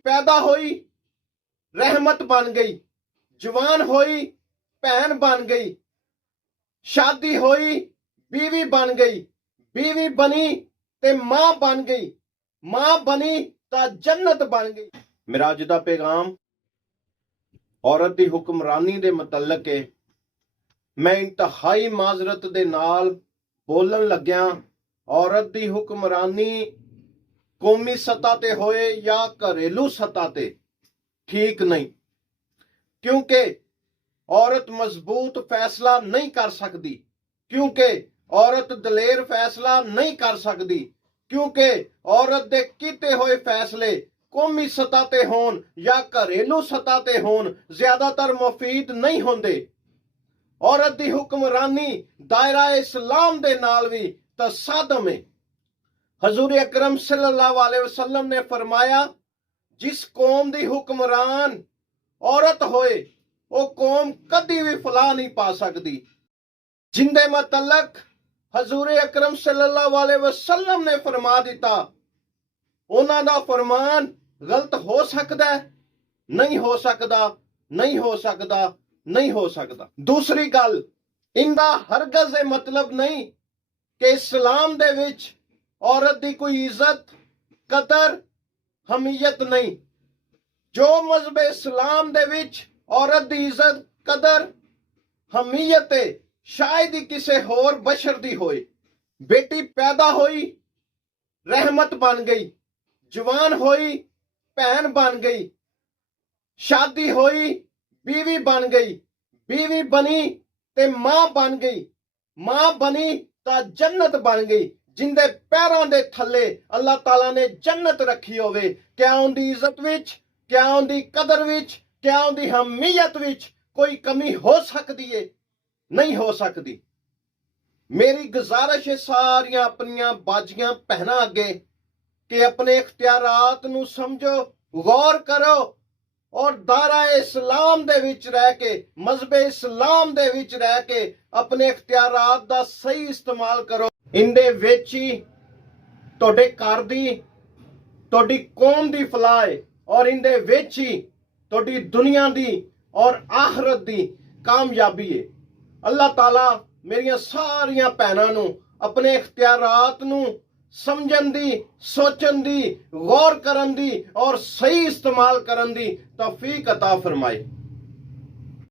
पैदा हुई रहमत बन गई, जवान हुई भैन बन गई, शादी हुई बीवी बन गई, बीवी बनी ते मां बन गई, मां बनी तां जन्नत बन गई। मेरा अज दा पैगाम औरत दी हुक्मरानी दे मुतल्लक है। मैं इंतहाई माजरत दे नाल बोलन लग्या। औरत दी हुक्मरानी कौमी सतह ते होए या घरेलू सतह ते ठीक नहीं, क्योंकि औरत मजबूत फैसला नहीं कर सकती, क्योंकि औरत दलेर फैसला नहीं कर सकती, क्योंकि औरत दे कीते होए फैसले कौमी सतह ते होन या घरेलू सतह ते होन ज्यादातर मुफीद नहीं होंदे। औरत दी हुक्मरानी दायरा इस्लाम दे नाल भी तसादम है। हजूर अकरम सल्लल्लाहु अलैहि वसल्लम ने फरमाया, जिस कौम दी हुक्मरान औरत होए वो कौम कदी भी फलाह नहीं पा सकती। जिंदे मतलक हजूर अकरम सल्लल्लाहु अलैहि वसल्लम ने फरमा दिता, उन्हां दा फरमान गलत हो सकता है, नहीं हो सकता, नहीं हो सकता, नहीं हो सकता। दूसरी गल, इंदा हरगज ये मतलब नहीं कि इस्लाम दे विच औरत दी कोई इज्जत कदर हमीयत नहीं। जो मजहब इस्लाम दे विच औरत दी इज्जत कदर हमीयत है शायद ही किसी होर बशर दी होए। बेटी पैदा हुई रहमत बन गई, जवान हुई भैन बन गई, शादी हुई बीवी बन गई, बीवी बनी ते मां बन गई, मां बनी तां जन्नत बन गई। जिंदे पैरां दे थल्ले अल्लाह ताला ने जन्नत रखी होवे, क्या उनदी इज्जत विच, क्या उनदी कदर विच, क्या उनदी हमीयत विच कोई कमी हो सकती है? नहीं हो सकती। मेरी गुजारिश है सारियां अपनियां बाजियां भैनां अगे कि अपने इख्तियारात नू समझो, गौर करो और दायरा इस्लाम दे विच रह के, मजहब इस्लाम दे विच रह के अपने इख्तियारात दा सही इस्तेमाल करो। इंदे विच ही तुहाडे घर दी, तुहाडी कौम दी फलाह है और इंदे विच ही तुहाडी दुनिया दी और आखिरत दी कामयाबी है। अल्लाह ताला मेरिया सारिया भैनां नू अपने इख्तियारात नू समझन दी, सोचन दी, गौर करन दी और सही इस्तेमाल करन दी तौफीक अता फरमाए।